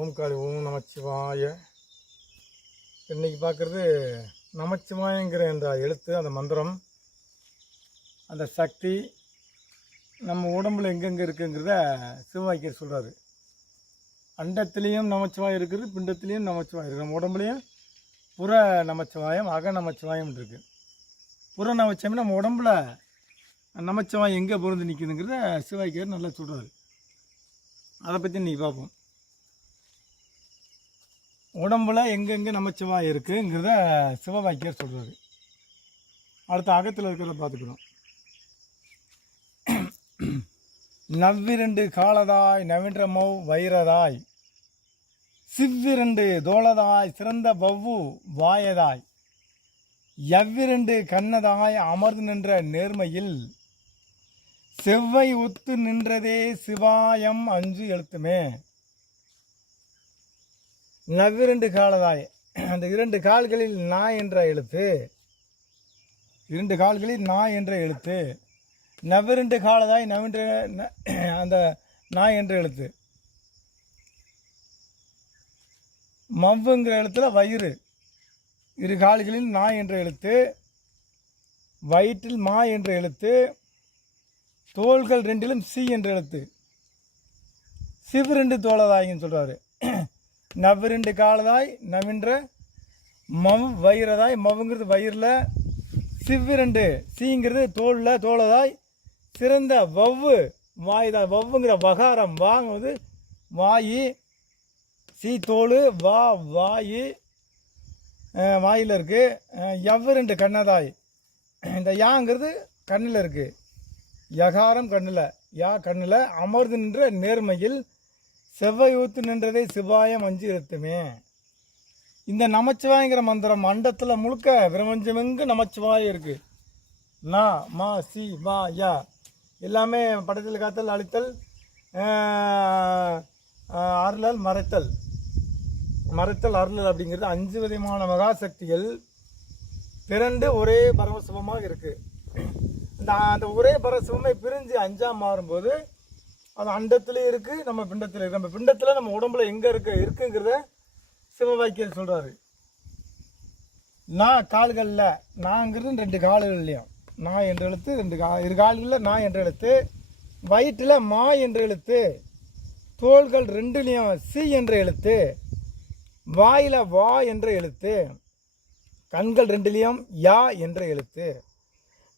ஓம் காளி ஓம் நமச்சிவாய. இன்றைக்கி பார்க்குறது நமச்சிவாயங்கிற அந்த எழுத்து அந்த மந்திரம் அந்த சக்தி நம்ம உடம்புல எங்கெங்கே இருக்குங்கிறத சிவவாக்கியர் சொல்கிறாரு அண்டத்துலேயும் நமச்சிவாயம் இருக்குது பிண்டத்துலேயும் நமச்சிவாயம் இருக்குது. நம்ம உடம்புலையும் புற நமச்சிவாயம் அக நமச்சிவாயம் இருக்குது புற நமச்சிவாயம் நம்ம உடம்புல நமச்சிவாயம் எங்கே பொருந்து நிற்குதுங்கிறத சிவாக்கியர் நல்லா சொல்கிறாரு அதை பற்றி இன்றைக்கி பார்ப்போம். உடம்புல எங்கெங்கே நமச்சிவாய் இருக்குங்கிறத சிவவாக்கியர் சொல்கிறாரு அடுத்த அகத்தில் இருக்கிறத பார்த்துக்கிறோம் நவ்விரண்டு காலதாய் நவீன்றமோ வைரதாய் சிவ்விரண்டு தோளதாய் சிறந்த பவ்வு வாயதாய் எவ்விரண்டு கண்ணதாய் அமர்ந்து நின்ற நேர்மையில் செவ்வை ஒத்து நின்றதே சிவாயம் அஞ்சு எழுத்துமே. நவ்விரண்டு காலதாய் அந்த இரண்டு கால்களில் நா என்ற எழுத்து. இரண்டு கால்களில் நா என்ற எழுத்து. நவ்விரண்டு காலதாய் நவென்ற அந்த நா என்ற எழுத்து. மவ்வுங்கிற எழுத்துல வயிறு. இரு கால்களில் நா என்ற எழுத்து. வயிற்றில் மா என்ற எழுத்து. தோள்கள் ரெண்டிலும் சி என்ற எழுத்து. சிவரெண்டு தோளதாயின்னு சொல்கிறாரு நவ்விரண்டு காலதாய் நவின்ற மவ் வயிறதாய் மவுங்கிறது வயிறில் சிவ்விரண்டு சீங்கிறது தோளில் தோளதாய் சிறந்த வவ்வு வாய்தாய் வவ்வுங்கிற வகாரம் வாங்குவது வாயி சீ தோல் வா வாயி வாயில் இருக்குது எவ்விரண்டு கண்ணதாய். இந்த யாங்கிறது கண்ணில் இருக்குது யகாரம் கண்ணில். யா கண்ணில் அமர்ந்து நின்ற நேர்மையில் செவ்வாய் ஊத்து நின்றதே சிவாயம் மஞ்சு எழுத்துமே இந்த நமச்சிவாய்ங்கிற மந்திரம் மண்டத்தில் முழுக்க பிரபஞ்சமெங்கு நமச்சிவாய் இருக்கு. நா மா சி மா யா. எல்லாமே படத்தில் காத்தல் அழித்தல் அருளல் மறைத்தல். மறைத்தல் அருளல் அப்படிங்கிறது அஞ்சு விதமான மகாசக்திகள். பிறண்டு ஒரே பரமசிவமாக இருக்குது அந்த அந்த ஒரே பரசிவமை பிரிஞ்சு அஞ்சாம் மாறும்போது அது அண்டத்துலேயும் இருக்குது நம்ம பிண்டத்தில் இருக்குது நம்ம பிண்டத்தில் நம்ம உடம்புல எங்கே இருக்க இருக்குங்கிறத சிவவாக்கியர் சொல்கிறாரு நான் கால்களில் நாங்கிறது ரெண்டு கால்கள்லையும். நான் என்ற எழுத்து ரெண்டு கா இரு கால்களில் நான் என்ற எழுத்து வயிற்றில் மா என்ற எழுத்து தோள்கள் ரெண்டுலேயும் சி என்ற எழுத்து வாயில் வா என்ற எழுத்து கண்கள் ரெண்டுலேயும் யா என்ற எழுத்து.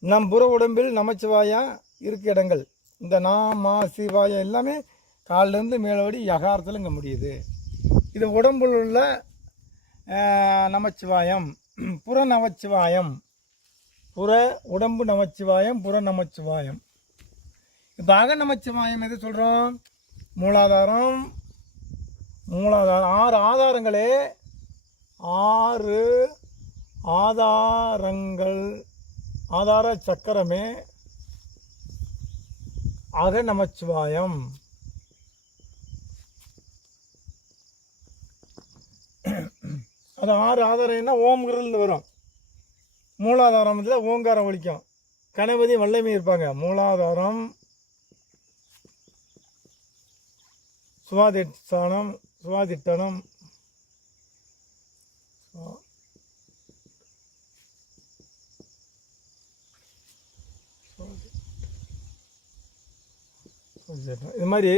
நம் புற உடம்பில் நமச்சிவாயா இருக்க இடங்கள். இந்த நா மா எல்லாமே காலிலேருந்து மேலோடி யகாரத்தில் இங்கே முடியுது. இது உடம்பில் உள்ள நமச்சிவாயம் புற நமச்சிவாயம். புற உடம்பு நமச்சிவாயம் புற நமச்சிவாயம். இப்போ அக நமச்சிவாயம் எது சொல்கிறோம் மூலாதாரம் மூலாதாரம் ஆறு ஆதாரங்களே. ஆறு ஆதாரங்கள். ஆதார சக்கரமே அக நமச்சிவாயம் அது ஆறு ஆதாரம்னா என்ன வரும். மூலாதாரம் இதில் ஓங்காரம் ஒழிக்கும். கணபதி வல்லமை இருப்பாங்க. மூலாதாரம் சுவாதிஷ்டானம் சுவாதிட்டனம் இது மாதிரி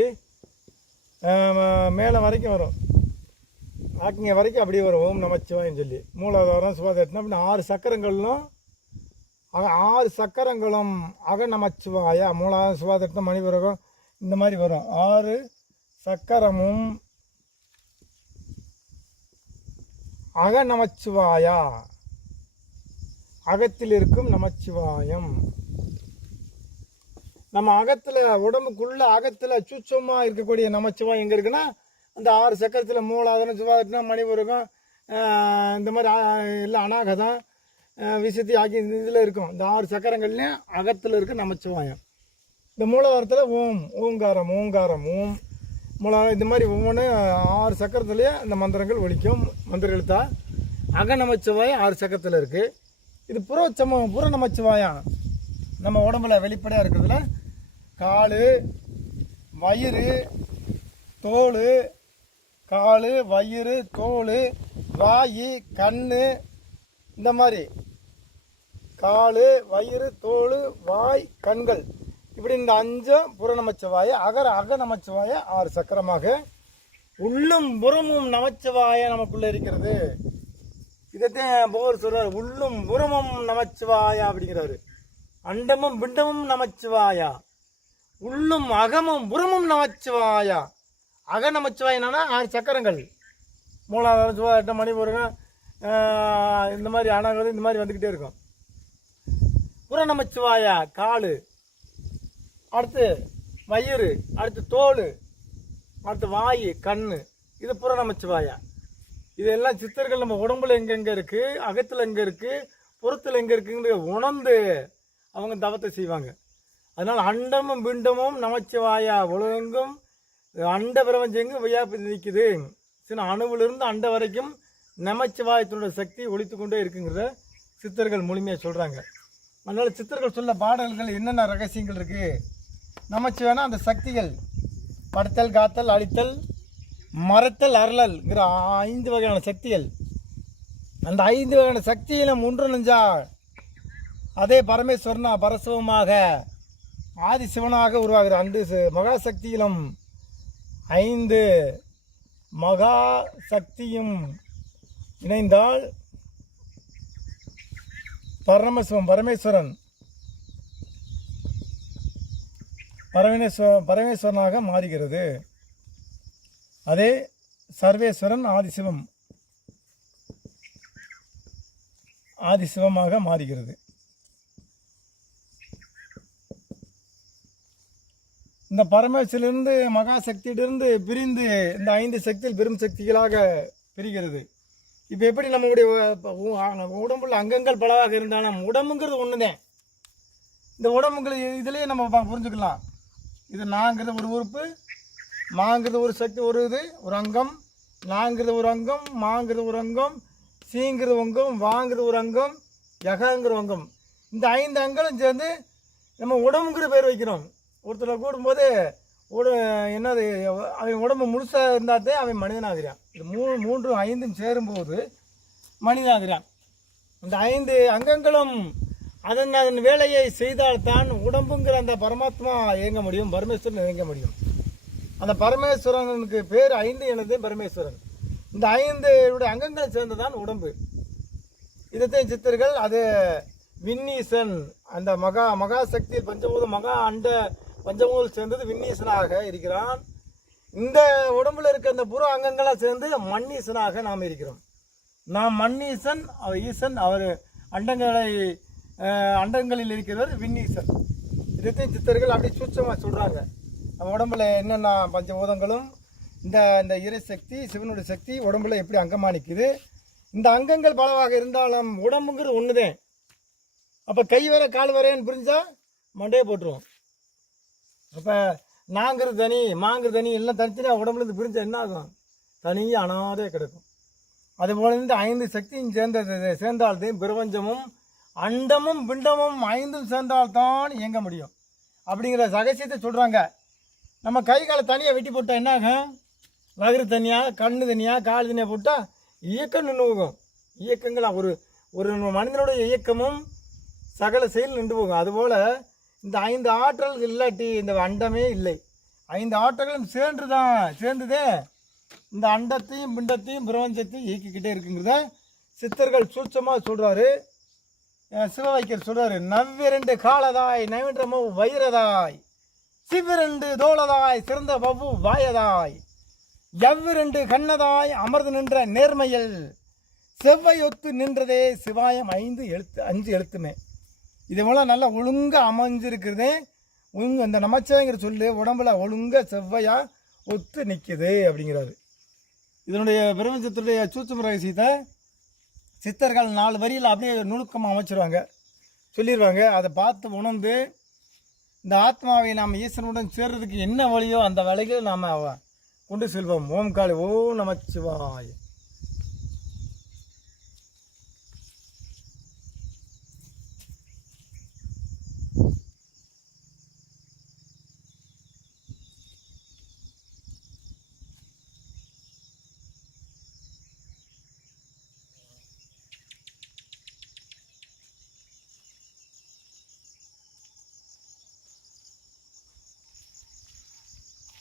மேலே வரைக்கும் வரும். ஆக்கிங்க வரைக்கும் அப்படியே வரும். ஓம் நமச்சிவாயின்னு சொல்லி. மூலாதாரம் சுபாதட்டினா அப்படின்னா ஆறு சக்கரங்களும் ஆறு சக்கரங்களும் அக நமச்சிவாயா மூலாதாரம் சுவாதேட்டம் மணிபுரகம் இந்த மாதிரி வரும். ஆறு சக்கரமும் அக நமச்சிவாயா அகத்தில் இருக்கும் நமச்சிவாயம் நம்ம அகத்தில் உடம்புக்குள்ள அகத்தில் சுச்சமாக இருக்கக்கூடிய நமச்சிவாயம் எங்கே இருக்குன்னா அந்த ஆறு சக்கரத்தில் மூலாதாரம் சுவாதனா மணிபுரகம் இந்த மாதிரி எல்லாம் அநாகதம் விசத்தி ஆகிய இந்த இதில் இருக்கும். இந்த ஆறு சக்கரங்கள்லையும் அகத்தில் இருக்க நமச்சிவாயம். இந்த மூலவாரத்தில் ஓம் ஓங்காரம் ஓங்காரம் ஓம் மூலா இந்த மாதிரி ஒவ்வொன்று ஆறு சக்கரத்துலேயே இந்த மந்திரங்கள் ஒழிக்கும் மந்திர எழுத்தா. அக நமச்சிவாயம் ஆறு சக்கரத்தில் இருக்குது இது புறச்சம புற நமச்சிவாயம். நம்ம உடம்புல வெளிப்படையாக இருக்கிறதுல கால் வயிறு தோல் கால் வயிறு தோல் வாய் கண் இந்த மாதிரி. கால் வயிறு தோல் வாய் கண்கள். இப்படி இந்த அஞ்சும் புற நமச்சிவாய அகர அக நமச்சிவாய ஆறு சக்கரமாக உள்ளும் புறமும் நமச்சிவாய நமக்குள்ளே இருக்கிறது. இதைத்தான் போர் சொல்கிறார் உள்ளும் புறமும் நமச்சிவாயா அப்படிங்கிறாரு. அண்டமும் பிண்டமும் நமச்சிவாயா. உள்ளும் அகமும் புறமும் நமச்சிவாயா. அக என்னன்னா ஆறு சக்கரங்கள். மூணாவது எட்டு மணி ஆஹ் இந்த மாதிரி அணங்கள் இந்த மாதிரி வந்துக்கிட்டே இருக்கும். புற நமச்சிவாயா காலு. அடுத்து வயிறு அடுத்து தோல் அடுத்து வாய் கண் இது புற நமச்சிவாயா. இதெல்லாம் சித்தர்கள் நம்ம உடம்புல எங்கெங்கே இருக்குது அகத்தில் எங்கே இருக்குது புறத்தில் எங்கே இருக்குங்கிறத உணர்ந்து அவங்க தவத்தை செய்வாங்க. அதனால் அண்டமும் பிண்டமும் நமச்சிவாயா உலகெங்கும் அண்ட பிரபஞ்சங்கும் வியாபி நிற்குது. சின்ன அணுவிலிருந்து அண்ட வரைக்கும் நமச்சிவாயத்தினுடைய சக்தி ஒழித்து கொண்டே இருக்குங்கிறத சித்தர்கள் முழுமையாக சொல்கிறாங்க அதனால் சித்தர்கள் சொல்ல பாடல்கள் என்னென்ன ரகசியங்கள் இருக்குது நமச்சிவானா அந்த சக்திகள்? படுத்தல் காத்தல் அழித்தல் மறத்தல் அருளல்ங்கிற ஐந்து வகையான சக்திகள். அந்த ஐந்து வகையான சக்தியில ஒன்றிணைஞ்சா அதே பரமேஸ்வரனா பரசுவமாக ஆதி சிவனாக உருவாகிற அந்த மகாசக்தியிலும் மகா சக்தியிலும் ஐந்து மகா சக்தியும் இணைந்தால் பரமசிவம் பரமேஸ்வரன் பரமேஸ்வர பரமேஸ்வரனாக மாறுகிறது. அதே சர்வேஸ்வரன் ஆதிசிவம் ஆதிசிவமாக மாறுகிறது. இந்த பரமேஸ்வரிலிருந்து மகாசக்தியிலிருந்து பிரிந்து இந்த ஐந்து சக்தியில் பெரும் சக்திகளாக பிரிகிறது. இப்போ எப்படி நம்மளுடைய உ- உடம்புல அங்கங்கள் பலவாக இருந்தாலும் உடம்புங்கிறது ஒன்று தான் இந்த உடம்புங்களை இதுலேயே நம்ம ப- புரிஞ்சுக்கலாம். இது நாங்கிறது ஒரு உறுப்பு மாங்கிறது ஒரு சக்தி ஒரு இது ஒரு அங்கம் நாங்கிறது ஒரு அங்கம் மாங்கிறது ஒரு அங்கம் சீங்கிறது அங்கம் வாங்கிறது ஒரு அங்கம் யகங்கிற அங்கம். இந்த ஐந்து அங்கங்களும் சேர்ந்து நம்ம உடம்புங்கிற பேர் வைக்கிறோம். ஒருத்தரை கூடும்போது ஒரு என்னது அவன் உடம்பு முழுசாக இருந்தாத்தே அவன் மனிதனாகிறான். இது மூணு மூன்றும் ஐந்தும் சேரும்போது மனிதனாகிறான். இந்த ஐந்து அங்கங்களும் அதன் அதன் வேலையை செய்தால்தான் உடம்புங்கிற அந்த பரமாத்மா இயங்க முடியும் பரமேஸ்வரன் இயங்க முடியும். அந்த பரமேஸ்வரனுக்கு பேர் ஐந்து எனது பரமேஸ்வரன். இந்த ஐந்து அங்கங்களை சேர்ந்ததான் உடம்பு. இதத்தையும் சித்தர்கள் அது விண்ணீசன் அந்த மகா மகா சக்தியில் பஞ்சபூத மகா அண்ட பஞ்சபூதம் சேர்ந்தது விண்ணீசனாக இருக்கிறான். இந்த உடம்புல இருக்க அந்த புற அங்கங்களாக சேர்ந்து மண்ணீசனாக நாம் இருக்கிறோம். நாம் மண்ணீசன் அவர் ஈசன் அவர் அண்டங்களை அண்டங்களில் இருக்கிறவர் விண்ணீசன். இதைத்தான் சித்தர்கள் அப்படி சூட்சமாக சொல்கிறாங்க நம்ம உடம்புல என்னென்ன பஞ்சபூதங்களும் இந்த இந்த இறை சக்தி சிவனுடைய சக்தி உடம்புல எப்படி அங்கமாக நிற்குது இந்த அங்கங்கள் பலவாக இருந்தாலும் உடம்புங்கிறது ஒன்று தான் அப்போ கை வர கால் வரேன்னு புரிஞ்சால் மண்டையை போட்டுருவோம். அப்போ நாங்கிறது தனி மாங்கிறது தனி எல்லாம் தனித்தனியாக உடம்புலேருந்து பிரிஞ்சா என்ன ஆகும்? தனியாக அனாதே கிடக்கும். அதுபோல இந்த ஐந்து சக்தியும் சேர்ந்தது சேர்ந்தால்தான் பிரபஞ்சமும் அண்டமும் பிண்டமும் ஐந்தும் சேர்ந்தால்தான் இயங்க முடியும். அப்படிங்கிற ரகசியத்தை சொல்கிறாங்க நம்ம கை காலை தனியாக வெட்டி போட்டால் என்ன ஆகும்? வயிறு தனியாக கண்ணு தனியாக கால் தனியாக போட்டால் இயக்கம் நின்று போகும் இயக்கங்கள் ஒரு ஒரு மனிதனுடைய இயக்கமும் சகல செயல் நின்று போகும். அதுபோல் இந்த ஐந்து ஆற்றல் இல்லாட்டி இந்த அண்டமே இல்லை. ஐந்து ஆற்றல்களும் சேர்ந்து தான் சேர்ந்துதே. இந்த அண்டத்தையும் பிண்டத்தையும் பிரபஞ்சத்தையும் இயக்கிக்கிட்டே இருக்குங்கிறத சித்தர்கள் சூட்சமாக சொல்கிறாரு சிவவைக்கர் சொல்கிறாரு நவ்விரண்டு காலதாய் நவீன்றமோ வைரதாய் சிவ்விரண்டு தோளதாய் சிறந்த பவு வாயதாய் எவ்விரண்டு கண்ணதாய் அமர்ந்து நின்ற நேர்மையில் செவ்வையொத்து நின்றதே சிவாயம் ஐந்து எழுத்து அஞ்சு எழுத்துமே. இதே போல நல்லா ஒழுங்காக அமைஞ்சிருக்கிறதே ஒழுங்கு அந்த நமச்சேங்கிற சொல்லு உடம்புல ஒழுங்காக செவ்வையாக ஒத்து நிற்குது அப்படிங்கிறாரு. இதனுடைய பிரபஞ்சத்துடைய சூட்சும ரகசியத்தை சித்தர்கள் நாலு வரியில் அப்படியே நுணுக்கமாக அமைச்சிருவாங்க. சொல்லிடுவாங்க அதை பார்த்து உணர்ந்து இந்த ஆத்மாவை நாம் ஈஸ்வரனுடன் சேர்றதுக்கு என்ன வழியோ அந்த வழியில் நாம் கொண்டு செல்வோம். ஓம் காளி ஓம் நமச்சிவாய்